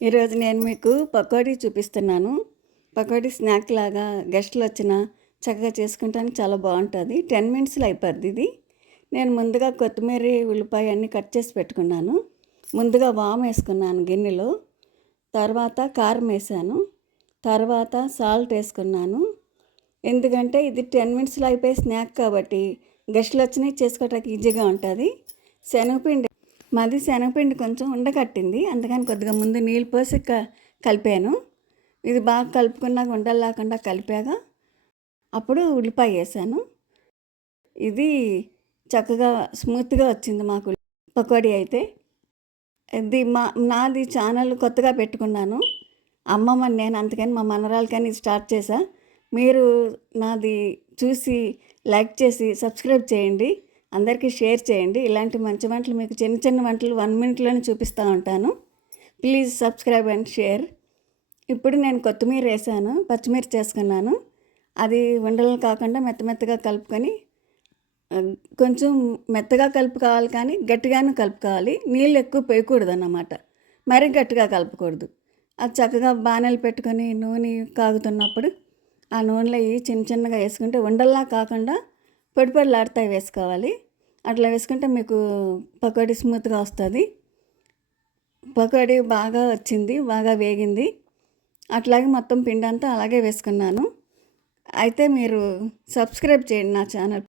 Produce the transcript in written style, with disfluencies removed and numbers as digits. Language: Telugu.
ఈరోజు నేను మీకు పకోడీ చూపిస్తున్నాను. పకోడీ స్నాక్ లాగా గెస్టులు వచ్చినా చక్కగా చేసుకుంటానికి చాలా బాగుంటుంది. 10 మినిట్స్లో అయిపోద్ది ఇది. నేను ముందుగా కొత్తిమీర, ఉల్లిపాయ అన్నీ కట్ చేసి పెట్టుకున్నాను. ముందుగా వాము వేసుకున్నాను గిన్నెలో, తర్వాత కారం వేసాను, తర్వాత సాల్ట్ వేసుకున్నాను. ఎందుకంటే ఇది 10 మినిట్స్లో అయిపోయే స్నాక్ కాబట్టి గెస్టులు వచ్చినాయి చేసుకోవడానికి ఈజీగా ఉంటుంది. శనగపిండి మాది శనగపిండి కొంచెం ఉండకట్టింది, అందుకని కొద్దిగా ముందు నీళ్ళు పోసి కలిపాను. ఇది బాగా కలుపుకున్నాక ఉండలు లేకుండా కలిపాక అప్పుడు ఉల్లిపాయ వేసాను. ఇది చక్కగా స్మూత్గా వచ్చింది మాకు పకోడీ అయితే. ఇది నాది ఛానల్ కొత్తగా పెట్టుకున్నాను, అమ్మమ్మని నేను, అందుకని మా మనరాలకని స్టార్ట్ చేశా. మీరు నాది చూసి లైక్ చేసి సబ్స్క్రైబ్ చేయండి, అందరికీ షేర్ చేయండి. ఇలాంటి మంచి వంటలు మీకు చిన్న చిన్న వంటలు 1 మినిట్లోనే చూపిస్తూ ఉంటాను. Please subscribe and share. ఇప్పుడు నేను కొత్తిమీర వేసాను, పచ్చిమిర్చి వేసుకున్నాను. అది ఉండలు కాకుండా మెత్తగా కలుపుకొని, కొంచెం మెత్తగా కలుపుకోవాలి కానీ గట్టిగానే కలుపుకోవాలి. నీళ్ళు ఎక్కువ పోయకూడదు అన్నమాట, మరీ గట్టిగా కలపకూడదు. అది చక్కగా బాణలు పెట్టుకొని నూనె కాగుతున్నప్పుడు ఆ నూనెలో చిన్న చిన్నగా వేసుకుంటే ఉండల్లా కాకుండా పొడిలాడుతాయి వేసుకోవాలి. అట్లా వేసుకుంటే మీకు పకోడీ స్మూత్గా వస్తుంది. పకోడీ బాగా వచ్చింది, బాగా వేగింది. అట్లాగే మొత్తం పిండి అంతా అలాగే వేసుకున్నాను. అయితే మీరు సబ్స్క్రైబ్ చేయండి నా ఛానల్.